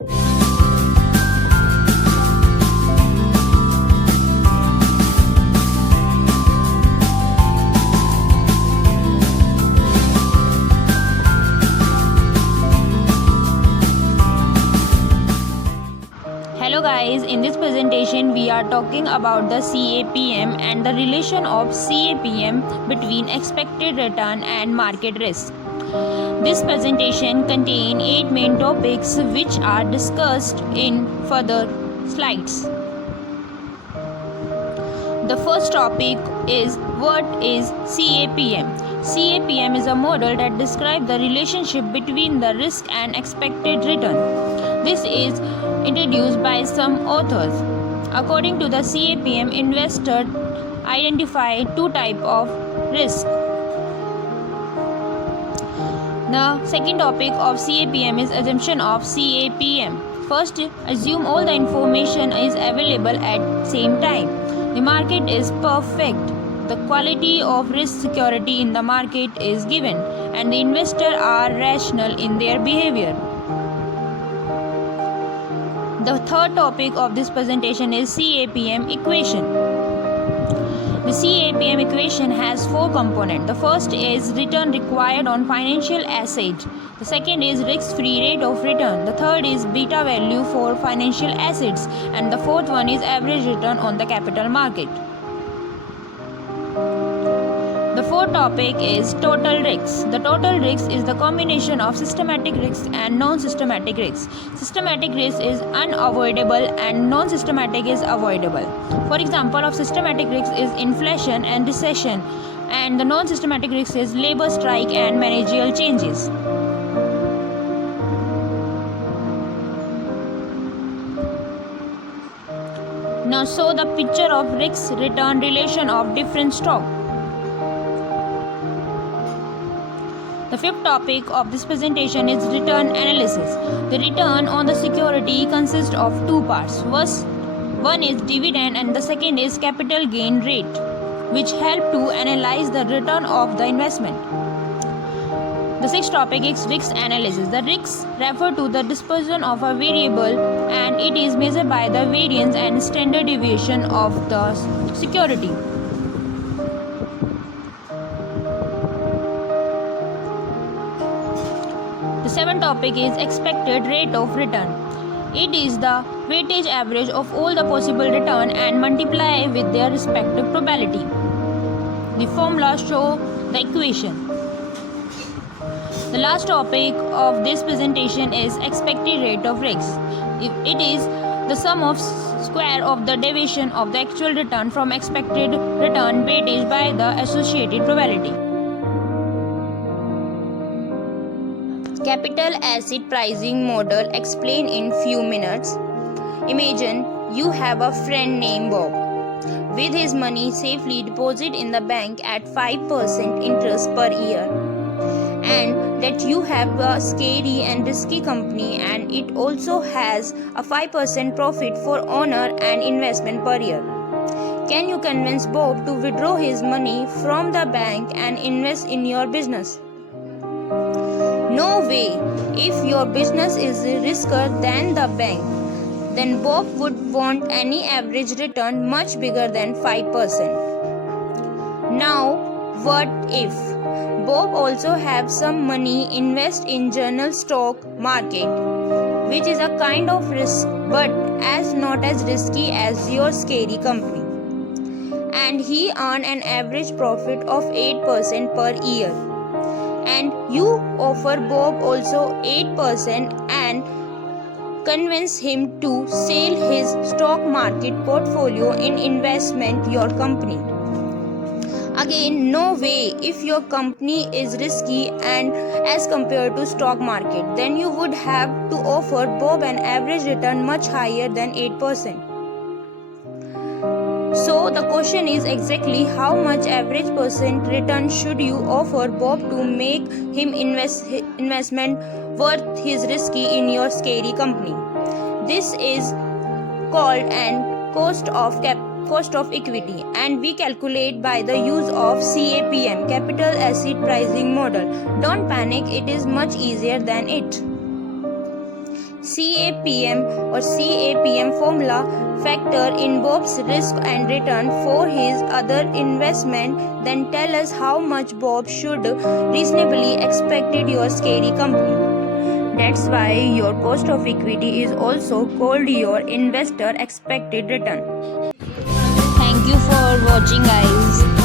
Hello guys, in this presentation we are talking about the CAPM and the relation of CAPM between expected return and market risk. This presentation contains 8 main topics which are discussed in further slides. The first topic is what is CAPM. CAPM is a model that describes the relationship between the risk and expected return. This is introduced by some authors. According to the CAPM, investors identify two types of risk. The second topic of CAPM is assumption of CAPM. First, assume all the information is available at same time. The market is perfect. The quality of risk security in the market is given, and the investors are rational in their behavior. The third topic of this presentation is CAPM equation. The CAPM equation has four components. The first is return required on financial assets. The second is risk-free rate of return. The third is beta value for financial assets. And the fourth one is average return on the capital market. The fourth topic is total risk. The total risk is the combination of systematic risk and non-systematic risk. Systematic risk is unavoidable and non-systematic is avoidable. For example of systematic risk is inflation and recession, and the non-systematic risk is labor strike and managerial changes. Now show the picture of risk-return relation of different stocks. The fifth topic of this presentation is return analysis. The return on the security consists of two parts. One is dividend and the second is capital gain rate, which help to analyze the return of the investment. The sixth topic is risk analysis. The risks refer to the dispersion of a variable and it is measured by the variance and standard deviation of the security. The seventh topic is expected rate of return. It is the weighted average of all the possible return and multiply with their respective probability. The formula show the equation. The last topic of this presentation is expected rate of risk. It is the sum of square of the deviation of the actual return from expected return weighted by the associated probability. Capital asset pricing model explained in few minutes. Imagine you have a friend named Bob. With his money safely deposited in the bank at 5% interest per year, and that you have a scary and risky company and it also has a 5% profit for owner and investment per year. Can you convince Bob to withdraw his money from the bank and invest in your business? No way. If your business is riskier than the bank, then Bob would want any average return much bigger than 5%. Now, what if Bob also have some money invest in general stock market, which is a kind of risk but not as risky as your scary company, and he earn an average profit of 8% per year, and you offer Bob also 8% and convince him to sell his stock market portfolio in investment your company. Again, no way. If your company is risky and as compared to stock market, then you would have to offer Bob an average return much higher than 8%. So the question is exactly how much average percent return should you offer Bob to make him investment worth his risky in your scary company. This is called an cost of equity, and we calculate by the use of CAPM, capital asset pricing model. Don't panic, it is much easier than it. CAPM or CAPM formula factor in Bob's risk and return for his other investment, then tell us how much Bob should reasonably expected your scary company. That's why your cost of equity is also called your investor expected return. Thank you for watching, guys.